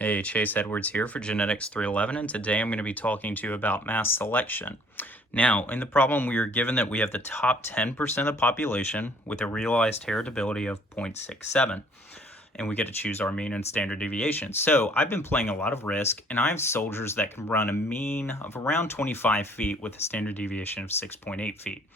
Hey, Chase Edwards here for Genetics 311, and today I'm going to be talking to you about mass selection. Now, in the problem, we are given that we have the top 10% of the population with a realized heritability of 0.67, and we get to choose our mean and standard deviation. So I've been playing a lot of Risk, and I have soldiers that can run a mean of around 25 feet with a standard deviation of 6.8 feet.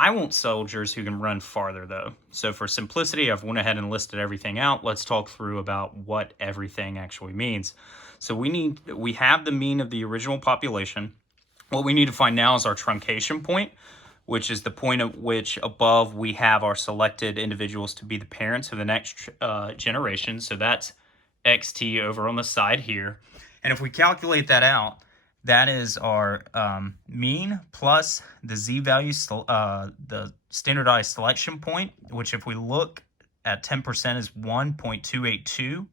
I want soldiers who can run farther though. So for simplicity, I've went ahead and listed everything out. Let's talk through about what everything actually means. So we have the mean of the original population. What we need to find now is our truncation point, which is the point at which above we have our selected individuals to be the parents of the next generation. So that's XT over on the side here. And if we calculate that out, that is our mean plus the z-value, the standardized selection point, which if we look at 10% is 1.282.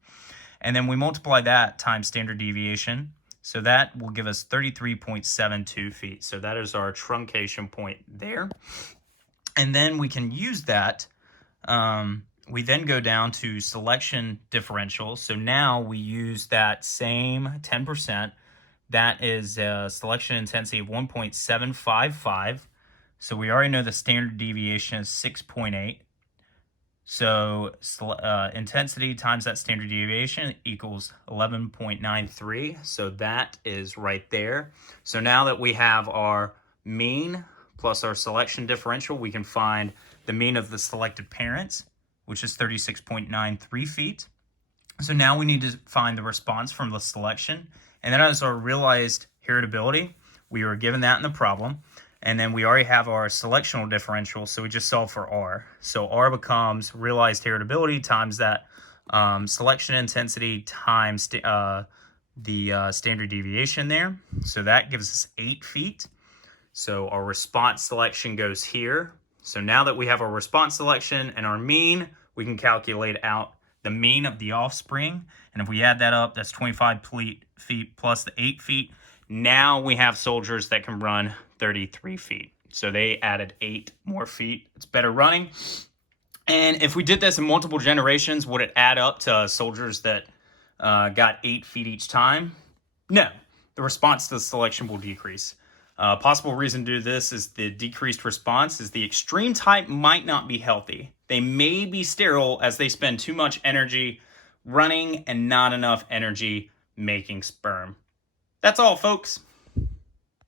And then we multiply that times standard deviation. So that will give us 33.72 feet. So that is our truncation point there. And then we can use that. We then go down to selection differential. So now we use that same 10%. That is a selection intensity of 1.755. So we already know the standard deviation is 6.8. So intensity times that standard deviation equals 11.93. So that is right there. So now that we have our mean plus our selection differential, we can find the mean of the selected parents, which is 36.93 feet. So now we need to find the response from the selection. And then as our realized heritability, we were given that in the problem. And then we already have our selectional differential, so we just solve for R. So R becomes realized heritability times that selection intensity times the standard deviation there. So that gives us 8 feet. So our response selection goes here. So now that we have our response selection and our mean, we can calculate out the mean of the offspring. And if we add that up, that's 25 feet plus the 8 feet. Now we have soldiers that can run 33 feet. So they added 8 more feet. It's better running. And if we did this in multiple generations, would it add up to soldiers that got 8 feet each time? No. The response to the selection will decrease. Possible reason to do this is the decreased response is the extreme type might not be healthy. They may be sterile as they spend too much energy running and not enough energy making sperm. That's all, folks.